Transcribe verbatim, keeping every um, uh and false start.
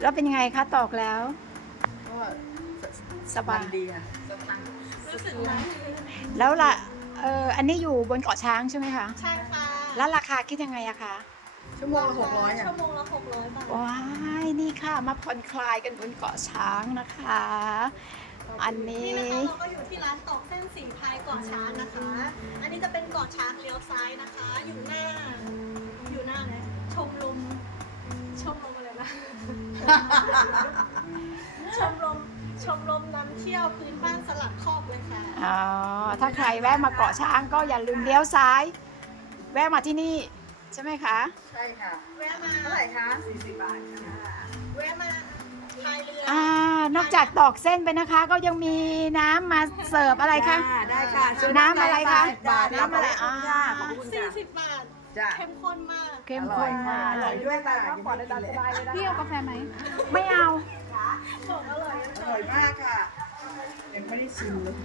แล้วเป็นยังไงคะตอกแล้วก็สบายดีค่ะรู้สึกไหมแล้วล่ะเอออันนี้อยู่บนเกาะช้างใช่ไหมคะใช่ค่ะแล้วราคาคิดยังไงอะคะชั่วโมงละหกร้อยอ่ะชั่วโมงละหกร้อยบาทว้ายนี่ค่ะมาผ่อนคลายกันบนเกาะช้างนะคะ อันนี้นี่นะคะเราก็อยู่ที่ร้านตอกเส้นสีพายเกาะช้างนะคะ อันนี้จะเป็นเกาะช้างเลี้ยวซ้ายนะคะ อยู่หน้า อยู่หน้าเลยชมรมชมรมอะไรนะ ชมรมชมรมนำเที่ยวพื้นบ้านสลัดคอกเลยค่ะอ๋อถ้าใครแวะมาเกาะช้างก็อย่าลืมเลี้ยวซ้าย แวะมาที่นี่ใช่ไหมคะใช่ค่ะแวะมาเท่าไหร่คะสี่สิบบาทค่ะแวะมาพายเรืออ่านอกจากตอกเส้นไปนะคะ ก็ยังมีน้ำมาเสิร์ฟอะไรคะได้ค่ะซื้น้ำอะไรคะบาทน้ำอะไรอ่าขอบคุณสี่ค่ะสิบบาทจ้ะเข้มข้นมากเข้มข้นมากอร่อยด้วยค่ะผ่อนได้ตามสบายเลยนะพี่เอากาแฟไหม ไม่เอาบอกอร่อยอร่อยมากค่ะ ยังไม่ได้ชิมเลย